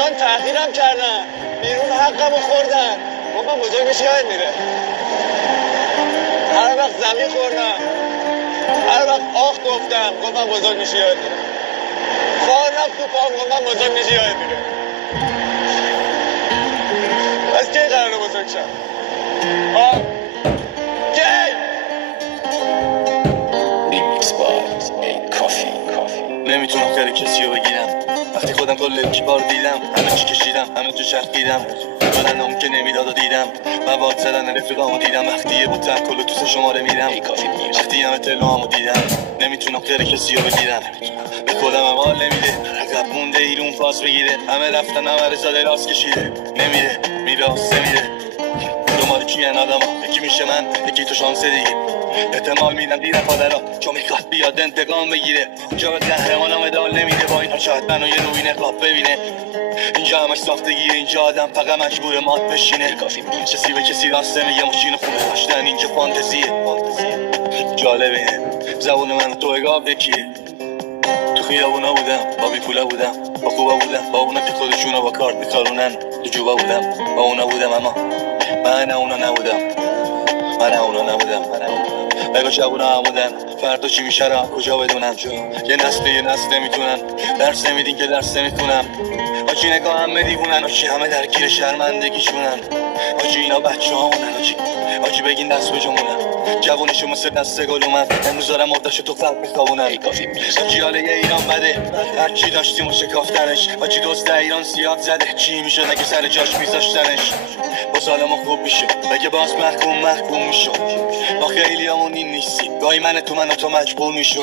زندان تحقیرم کردن، بیرون حقمو خوردن. بابا بزرگ میشه یاد میره. هر وقت زمین خوردم، هر وقت آخ گفتم گفتم بزرگ میشه یاد میره. خواهر رفت تو پام گفتم بزرگ میشه یاد میره. بس کی قراره بزرگ شم؟ کی؟ ریمیکس بار کافی نمیتونم خیلی کسی رو بگیرم وقتی خودم کل کیبار دیدم همه چی کشیدم همه تو چرخیدم دادنم که نمیداد و دیدم مواد زدن رفیقامو دیدم وقتی یه بودم کل تو شماره میدم وقتی همه تلوامو دیدم نمیتونم خیلی کسی رو بگیرم به خودم هم حال نمیده عقب مونده ایرون فاز بگیره همه رفتن همه رزاده راست کشیده نمیره میره آسته میره دنبال کیان آدم ها یکی میشه من یکی تو شانس دیگه احتمال میدم دیدم پادرها چون میخواد بیاد انتقام بگیره اینجا به قهرمانم ادال نمیده با این ها شاید منو یه روی نقاب ببینه اینجا همش ساختگیه اینجا آدم فقط مجبور مات بشینه کسی به کسی راسته میگه ماشین خونه داشتن اینجا فانتزیه جالب اینه زبون من تو اگاب یکیه تو خیابونا بودم با بی پولا بودم با خوبا بودم با اونا که خودشونو با کارت میخارونن تو جوبا بودم با اونا بودم اما من اونا نبودم بگو شبونا همودن فردا چی میشه را کجا بدونم یه نسل میتونن درس نمیدین که درس نمیتونم آجی نگاه همه دیوونن آجی همه درگیر شرمندگیشونن آجی اینا بچه همونن آجی بگین دست بجمونن جوونشو مثل دست گل اومد امروز دارم مرداشو تو قلب میخوابونن آجی حاله یه ایران بده هرچی داشتیم و شکافتنش آجی دوست ایران زیاد زده چی میشد اگه سر جاش میذاشتنش با سالمو خوب میشه بگه باز محکوم میشو ما خیلی همون این نیستی گاهی من تو مجبور میشو